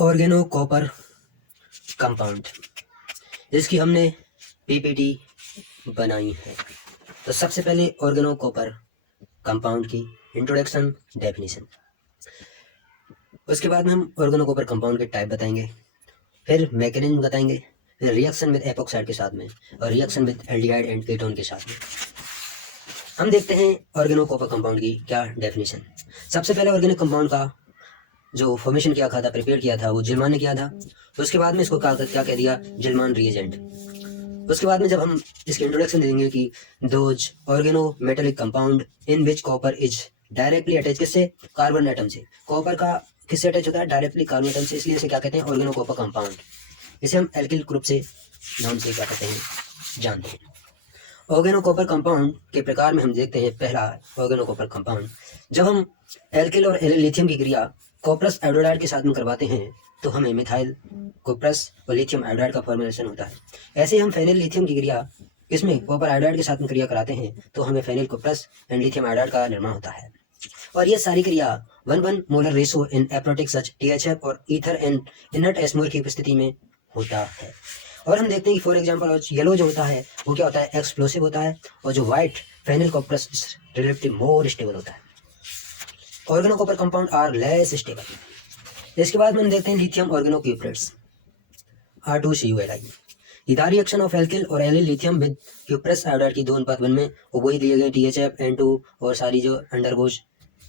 Oregano copper compound, जिसकी हमने PPT बनाई है। तो सबसे पहले ऑर्गेनो कॉपर कंपाउंड की इंट्रोडक्शन, डेफिनेशन, उसके बाद में हम ऑर्गेनो कॉपर कंपाउंड के टाइप बताएंगे, फिर मैकेनिज्म बताएंगे, फिर रिएक्शन विद एपोक्साइड के साथ में और reaction with aldehyde and ketone के साथ में। हम देखते हैं ऑर्गेनो कॉपर कंपाउंड की क्या डेफिनेशन। सबसे पहले ऑर्गेनिक कंपाउंड का जो फॉर्मेशन किया था, प्रिपेयर किया था, वो जिलमान ने किया था। उसके बाद में इसको क्या कह दिया, जिलमान रिएजेंट। उसके बाद में जब हम इसकी इंट्रोडक्शन देंगे कि those organometallic compound in which copper is directly attach, किससे, कार्बन एटम से। कॉपर का किससे अटैच होता है, डायरेक्टली कार्बन एटम से, इसलिए इसे क्या कहते हैं, ऑर्गेनो कॉपर कंपाउंड। इसे हम एल्किल ग्रुप से नाम से क्या कहते हैं, जानते हैं। ऑर्गेनो कॉपर कंपाउंड के प्रकार में हम देखते हैं, पहला ऑर्गेनो कॉपर कंपाउंड, जब हम एल्किल और लिथियम की क्रिया कॉपरस आयोडाइड के साथ में करवाते हैं तो हमें मिथाइल कॉपरस और लिथियम आयोडाइड का फॉर्मुलेशन होता है। ऐसे हम फेनिल लिथियम की क्रिया इसमें कॉपर आयोडाइड के साथ में क्रिया कराते हैं तो हमें फेनिल कॉपरस एंड लिथियम आयोडाइड का निर्माण होता है। और ये सारी क्रिया 1:1 मोलर रेशो इन एप्रोटिक सच THF और ईथर एंड इनर्ट एस्मोल की उपस्थिति में होता है। और हम देखते हैं कि फॉर एग्जांपल येलो जो होता है वो क्या होता है, एक्सप्लोसिव होता है, और जो white phenyl cuprous relatively more stable होता है। Organo copper compound are less stable. इसके बाद हम देखते हैं लिथियम ऑर्गेनो क्यूप्रेट्स, R2CuLi। इधर रिएक्शन ऑफ एल्किल और allyl lithium with cuprous iodide की 2 अनुपात 1 में, और वही दिए गए THF N2 और सारी जो अंडरगोज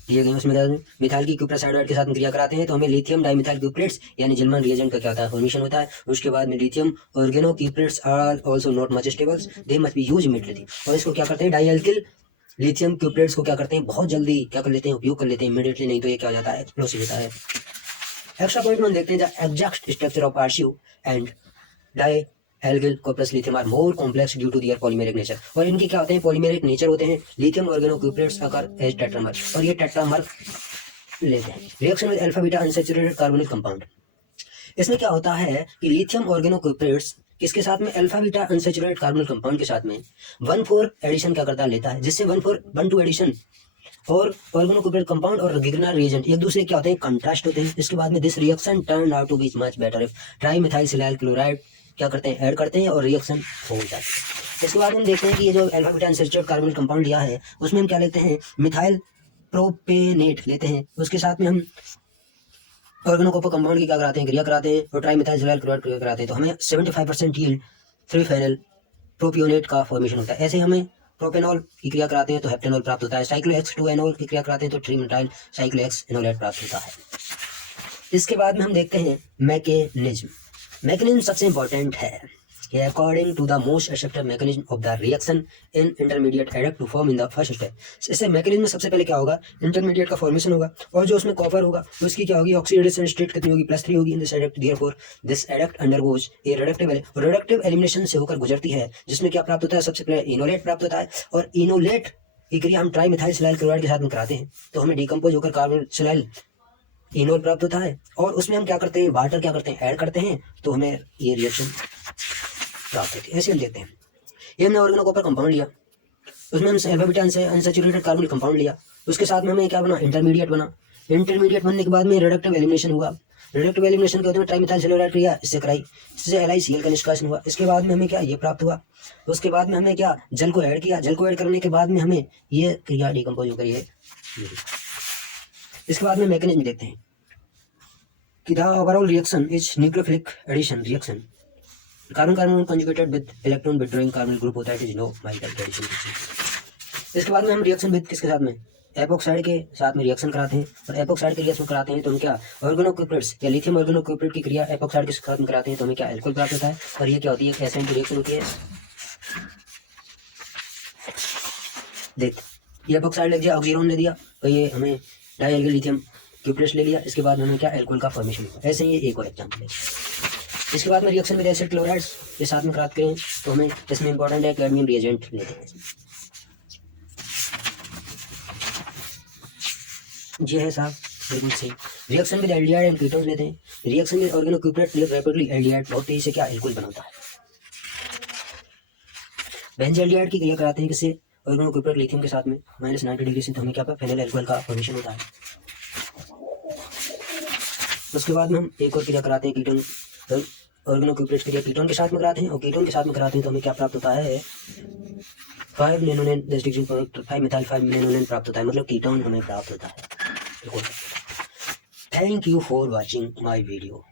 दिए गए उसमें मिथाइल की क्यूप्रस आयोडाइड के साथ में क्रिया कराते हैं तो हमें लिथियम डाइमिथाइल क्यूप्रेट्स यानी जिलमान रिएजेंट का क्या होता है, फॉर्मेशन होता है। उसके बाद में lithium organo cuprates are also not much stable, they must be used immediately. और इसको क्या करते हैं, डाई एल्किल लिथियम क्यूप्रेट्स को क्या करते हैं, बहुत जल्दी क्या कर लेते हैं, उपयोग कर लेते हैं इमीडिएटली, नहीं तो ये क्या हो जाता है, एक्सप्लोसिव होता है। एक्स्ट्रा पॉइंट में देखते हैं the exact structure of RCU and dialkyl cuprous lithium are more complex due to their polymeric nature. और इनके क्या होते हैं, पॉलीमेरिक नेचर होते हैं। Lithium organo cuprates occur as tetramer, और ये टेट्रामर लेते हैं। Reaction with alpha beta unsaturated carbonic compound, इसमें क्या होता है कि लिथियम ऑर्गेनो क्यूप्रेट्स किसके साथ में, alpha beta unsaturated carbonic compound के साथ में 1,4 एडिशन क्या करता है, लेता है, जिससे 1,4 एडिशन और ऑर्गेनो क्यूप्रेट कंपाउंड और गिगना रिएजेंट एक दूसरे क्या होते हैं, कंट्रास्ट होते हैं। इसके बाद में this reaction turn out to be much better if trimethylsilyl chloride क्या करते हैं, ऐड करते हैं और रिएक्शन हो जाता है। इसके बाद हम देखते हैं कि ये जो alpha beta unsaturated carbonic compound लिया है उसमें हम क्या लेते हैं, मिथाइल प्रोपेनेट लेते हैं। उसके साथ में हम ऑर्गेनो कॉपर कंपाउंड की क्या कराते हैं, क्रिया कराते हैं और ट्राईमिथाइल सिलाइल क्लोराइड क्रिया कराते हैं तो हमें 75% यील्ड 3 फेनल प्रोपियोनेट का फॉर्मेशन होता है। ऐसे हमें प्रोपेनॉल की क्रिया कराते हैं तो हेप्टेनॉल प्राप्त होता है। साइक्लोहेक्स-2-एनॉल की क्रिया कराते हैं तो ट्रीमेटाइल साइक्लोहेक्स-एनोलेट प्राप्त होता है। इसके बाद में हम देखते हैं मैकेनिज्म। मैकेनिज्म सबसे इंपॉर्टेंट है कि according to the most accepted mechanism of the reaction in intermediate adduct to form in the first step. इससे मैकेनिज्म में सबसे पहले क्या होगा, इंटरमीडिएट का फॉर्मेशन होगा, और जो उसमें कॉपर होगा उसकी क्या होगी, ऑक्सीडेशन स्टेट कितनी होगी, +3 होगी in this adduct. Therefore this adduct undergoes A reductive elimination से होकर गुजरती है, जिसमें क्या प्राप्त होता है, सबसे पहले इनोलेट प्राप्त होता है। और इनोलेट की क्रिया हम ट्राईमिथाइल सिलाइल क्लोराइड के साथ में कराते हैं तो हमें डिकम्पोज होकर कार्बन सिलाइल इनोल प्राप्त होता है। और उसमें हम क्या करते हैं, वाटर क्या करते हैं, ऐड करते हैं तो हमें ये रिएक्शन प्राप्त होती है। ऐसे हम देखते हैं। ये हमने ऑर्गेनो कॉपर कंपाउंड लिया, उसमें हम alpha beta unsaturated carbonic compound लिया, उसके साथ में हमें क्या बना, इंटरमीडिएट बना। इंटरमीडिएट बनने के बाद में रिडक्टिव एलिमिनेशन हुआ। रिडक्टिव एलिमिनेशन के बाद में ट्राईमिथाइल सेलुलोराइड क्रिया इससे कराई, इससे LiCl का निष्कासन हुआ। इसके बाद में हमें क्या, ये प्राप्त हुआ। उसके बाद में हमें क्या, जल को ऐड किया। जल को ऐड करने के बाद में हमें ये क्रिया डिकम्पोज होकर ये। इसके बाद में मैकेनिज्म देखते हैं कि the overall reaction is nucleophilic addition reaction. Carbon carbon conjugated with electron withdrawing carbon group होता है, it is no Michael addition. इसके बाद में हम रिएक्शन विद किसके साथ में, एपोक्साइड के साथ में रिएक्शन कराते हैं। और एपोक्साइड के रिएक्शन कराते हैं तो हम क्या, ऑर्गेनो क्यूप्रेट्स या लिथियम ऑर्गेनो क्यूप्रेट की क्रिया एपोक्साइड के साथ में कराते हैं तो हमें क्या, एल्कोहल प्राप्त होता है। और ये क्या होती है, एसिड की रिएक्शन होती है। देख, ये एपोक्साइड लग गया, ऑक्सीजन ले दिया, तो ये हमें डाई एल्किल लिथियम क्यूप्रेट्स ले लिया। इसके बाद हमें क्या, एल्कोहल का फॉर्मेशन हुआ। ऐसे ही एक और एग्जाम्पल है। इसके बाद में रिएक्शन विद एसिड क्लोराइड्स के साथ में कराते हैं तो हमें इसमें इंपॉर्टेंट है कैडमियम रिएजेंट लेते हैं। ये है साहब बिल्कुल सही। Reaction with aldehyde and ketones लेते हैं। Reaction with organo cuprate rapidly aldehyde बहुत तेजी से क्या, एल्कोहल बनाता है। बेंजल्डिहाइड की क्रिया कराते हैं किससे, ऑर्गेनो क्यूप्रेट लिथियम के साथ में -90 डिग्री से, तो हमें क्या, फेनल एल्कोहल का फॉर्मेशन होता है। उसके बाद में हम एक और क्रिया कराते हैं कीटोन ऑर्गेनोक्यूपलेट्स क्रिया कीटोन के साथ में कराते हैं, और कीटोन के साथ में कराते हैं तो हमें क्या प्राप्त होता है 5 नैनोनेन डिस्टिंक्शन प्रोडक्ट 5 मिथाइल 5 नैनोनेन प्राप्त होता है, मतलब कीटोन हमें प्राप्त होता है। Thank you for watching my video.